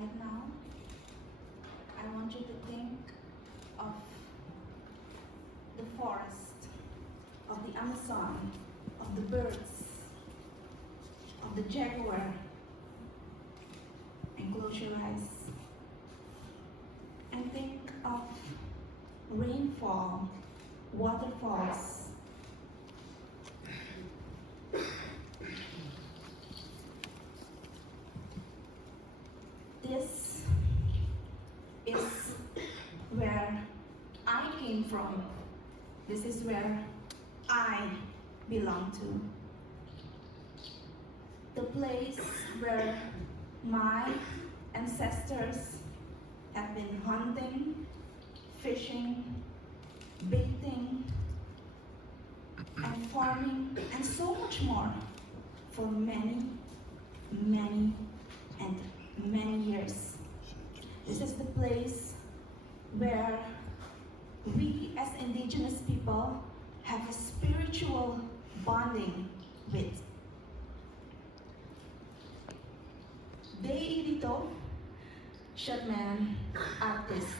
Right now, I want you to think of the forest, of the Amazon, of the birds, of the jaguar, and close your eyes. And think of rainfall, waterfalls. This is where I came from. This is where I belong to. The place where my ancestors have been hunting, fishing, baiting, and farming, and so much more for many, many, and many years. This is the place where we as indigenous people have a spiritual bonding with. Day dito, siya man artist.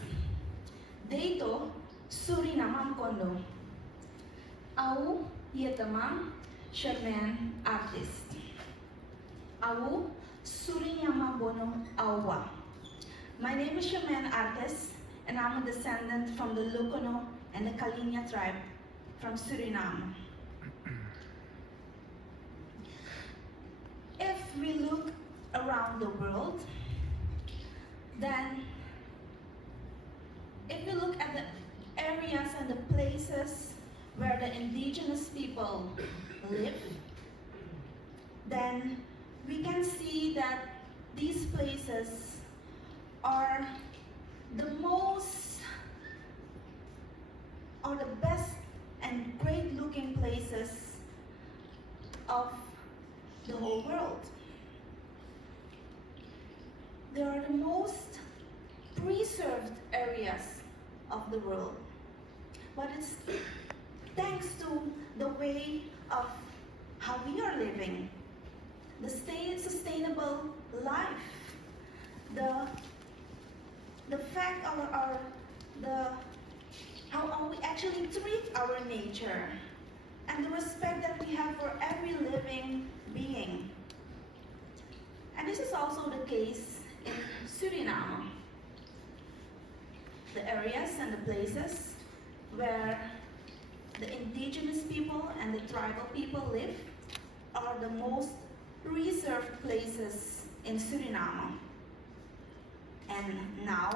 Dito, Suriname kondo. Au yetamam siya man artist. Au Suriname bono awa. My name is Shaman Artis, and I'm a descendant from the Lukono and the Kalinya tribe from Suriname. If we look around the world, then if we look at the areas and the places where the indigenous people live, then we can see that these places are the most, or the best and great looking places of the whole world. They are the most preserved areas of the world. But it's thanks to the way of how we are living, the sustainable life, the fact how we actually treat our nature, and the respect that we have for every living being. And this is also the case in Suriname. The areas and the places where the indigenous people and the tribal people live are the most preserved places in Suriname. And now,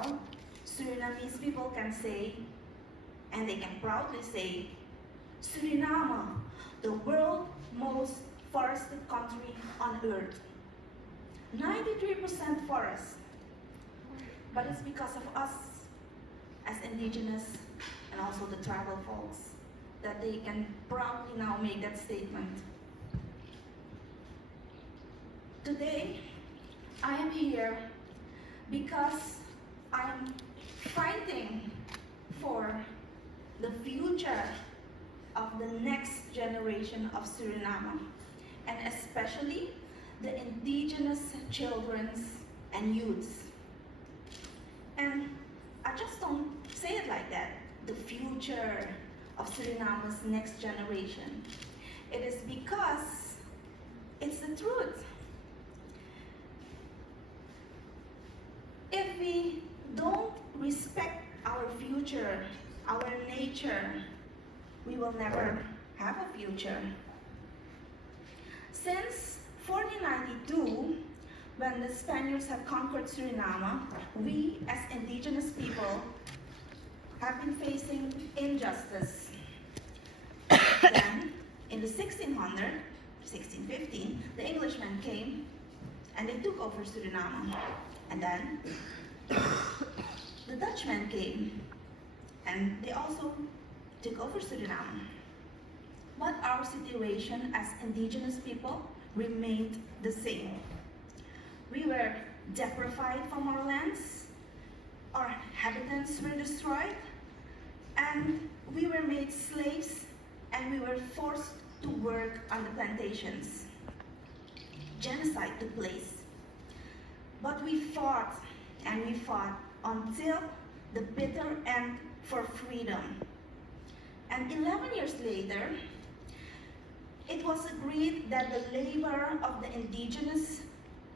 Surinamese people can say, and they can proudly say, Suriname, the world's most forested country on earth. 93% forest. But it's because of us as indigenous and also the tribal folks that they can proudly now make that statement. Today, I am here because I'm fighting for the future of the next generation of Suriname, and especially the indigenous children and youths. And I just don't say it like that, the future of Suriname's next generation. It is because it's the truth. If we don't respect our future, our nature, we will never have a future. Since 1492, when the Spaniards have conquered Suriname, we as indigenous people have been facing injustice. Then, in the 1615, the Englishmen came and they took over Suriname. And then, the Dutchmen came and they also took over Suriname. But our situation as indigenous people remained the same. We were deprived from our lands, our inhabitants were destroyed, and we were made slaves, and we were forced to work on the plantations. Genocide took place. But we fought and we fought until the bitter end for freedom. And 11 years later, it was agreed that the labor of the indigenous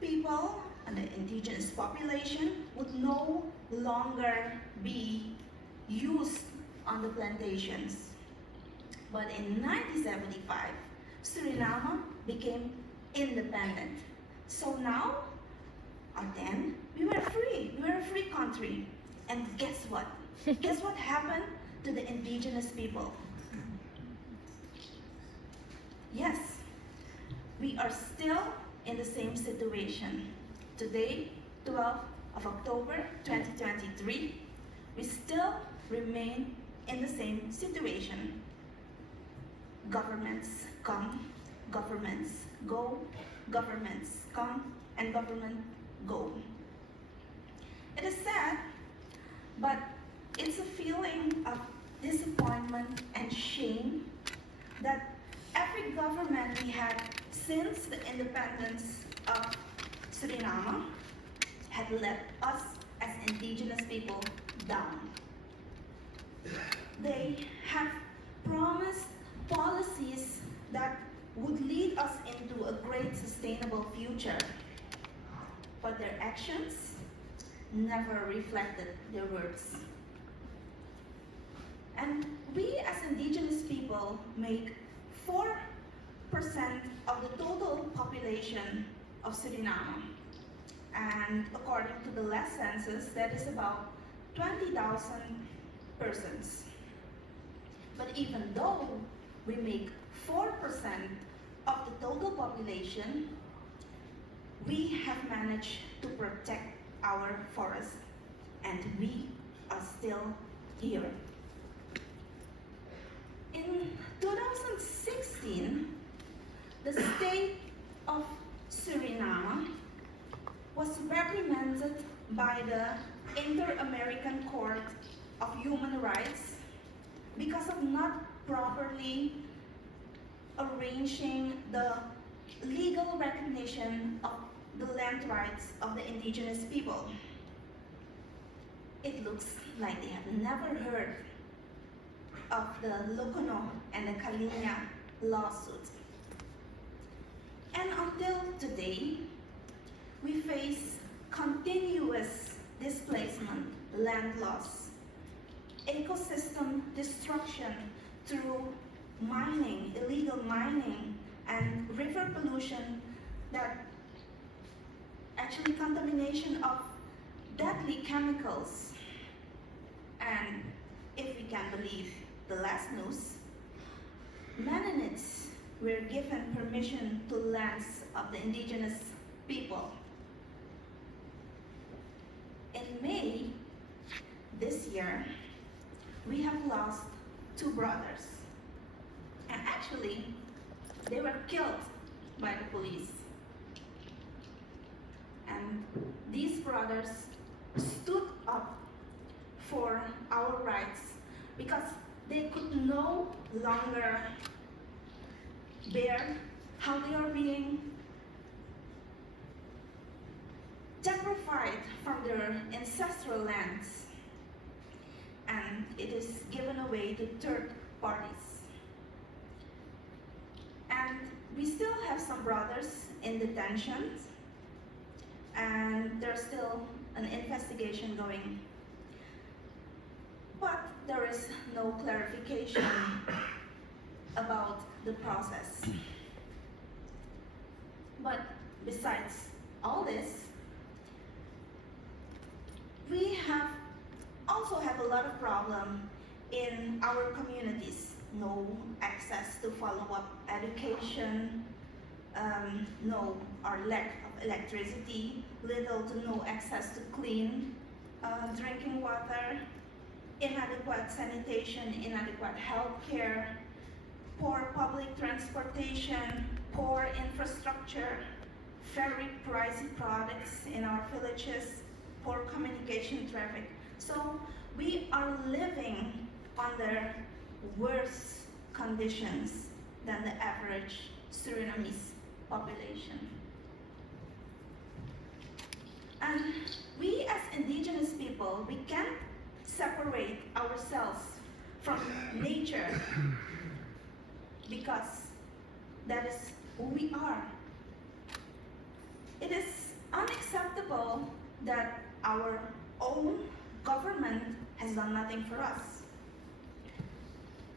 people and the indigenous population would no longer be used on the plantations. But in 1975, Suriname became independent. So now, or then, we were free. We were a free country. And guess what? Guess what happened to the indigenous people? Yes, we are still in the same situation. Today, 12th of October 2023, we still remain in the same situation. Governments come, governments go, governments come, and government go. It is sad, but it's a feeling of disappointment and shame that every government we had since the independence of Suriname had let us as indigenous people down. They have promised policies that would lead us into a great sustainable future, but their actions never reflected their words. And we as indigenous people make 4% of the total population of Suriname. And according to the last census, that is about 20,000 persons. But even though we make 4% of the total population, we have managed to protect our forest, and we are still here. In 2016, the state of Suriname was reprimanded by the Inter-American Court of Human Rights because of not properly arranging the legal recognition of the land rights of the indigenous people. It looks like they have never heard of the Lokono and the Kalinia lawsuit. And until today, we face continuous displacement, land loss, ecosystem destruction through mining, illegal mining, and river pollution, that actually contamination of deadly chemicals. And if we can believe the last news, Mennonites were given permission to lands of the indigenous people. In May this year, we have lost 2 brothers. And actually, they were killed by the police. And these brothers stood up for our rights because they could no longer bear how they are being deprived from their ancestral lands, and it is given away to third parties. And we still have some brothers in detention, and there's still an investigation going. But there is no clarification about the process. But besides all this, we also have a lot of problem in our communities. No access to follow-up education, no or lack of electricity, little to no access to clean drinking water, inadequate sanitation, inadequate health care, poor public transportation, poor infrastructure, very pricey products in our villages, poor communication traffic. So we are living under worse conditions than the average Surinamese population. And We as indigenous people, we can't separate ourselves from nature because that is who we are. It is unacceptable that our own government has done nothing for us.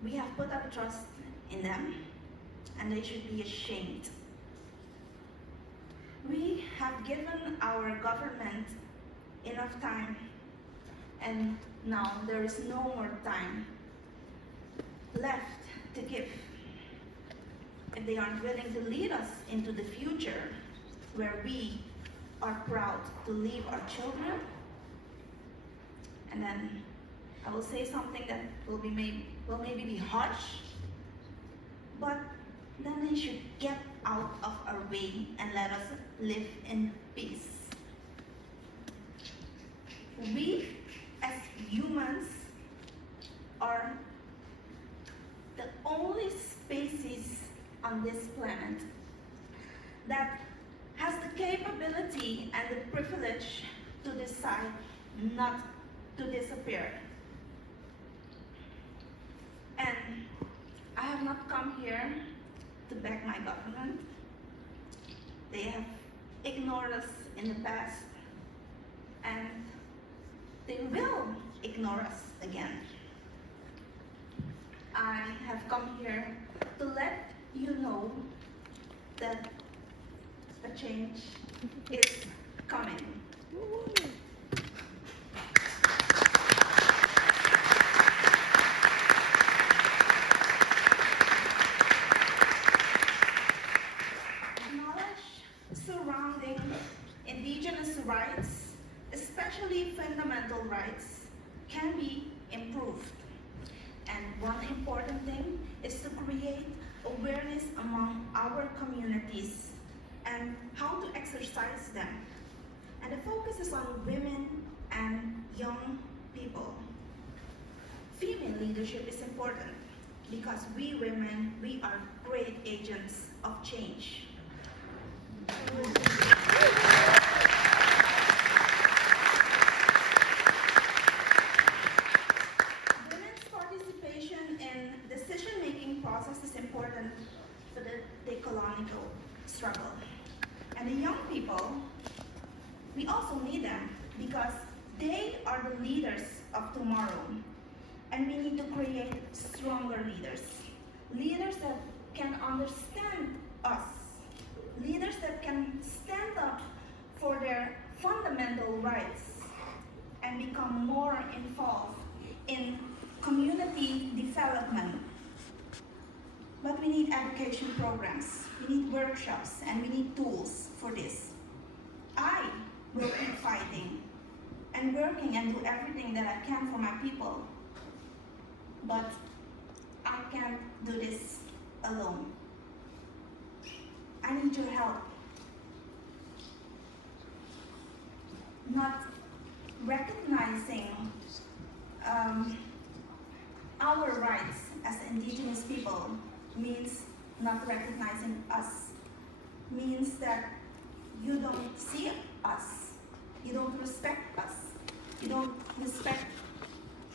We have put our trust in them, and they should be ashamed. We have given our government enough time, and now there is no more time left to give. If they aren't willing to lead us into the future where we are proud to leave our children, and then I will say something that will maybe be harsh, but then they should get out of our way and let us live in peace. We as humans are the only species on this planet that has the capability and the privilege to decide not to disappear. And I have not come here to beg my government. They have ignored us in the past, and they will ignore us again. I have come here to let you know that a change is coming. Surrounding indigenous rights, especially fundamental rights, can be improved. And one important thing is to create awareness among our communities and how to exercise them. And the focus is on women and young people. Female leadership is important because we women, we are great agents of change. Women's participation in decision-making process is important for the decolonial struggle. And the young people, we also need them because they are the leaders of tomorrow. And we need to create stronger leaders. Leaders that can understand us. Leaders that can stand up for their fundamental rights and become more involved in community development. But we need education programs, we need workshops, and we need tools for this. I will keep fighting and working and do everything that I can for my people. But I can't do this alone. I need your help. Not recognizing our rights as indigenous people means not recognizing us. Means that you don't see us. You don't respect us. You don't respect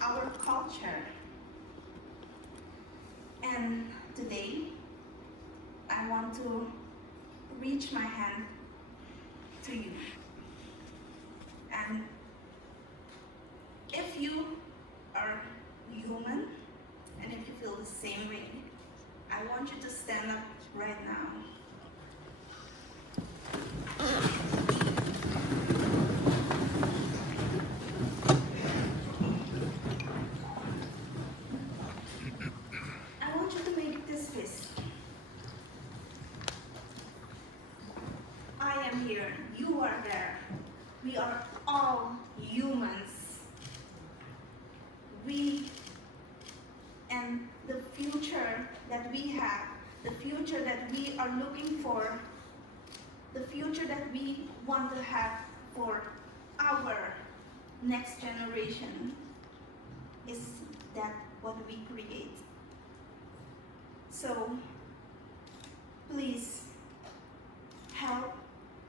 our culture. And today, I want to reach my hand to you. And if you are human, and if you feel the same way, I want you to stand up right now. I want you to make this fist. I am here, you are there. We are all humans. We and the future that we have, the future that we are looking for, the future that we want to have for our next generation, is that what we create. So please help.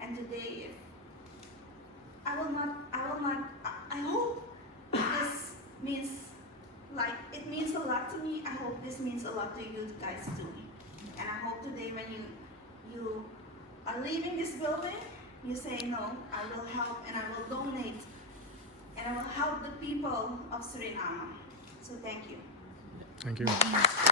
And today, I will this means a lot to you guys too. And I hope today when you are leaving this building, you say, no, I will help and I will donate and I will help the people of Suriname. So thank you. Thank you.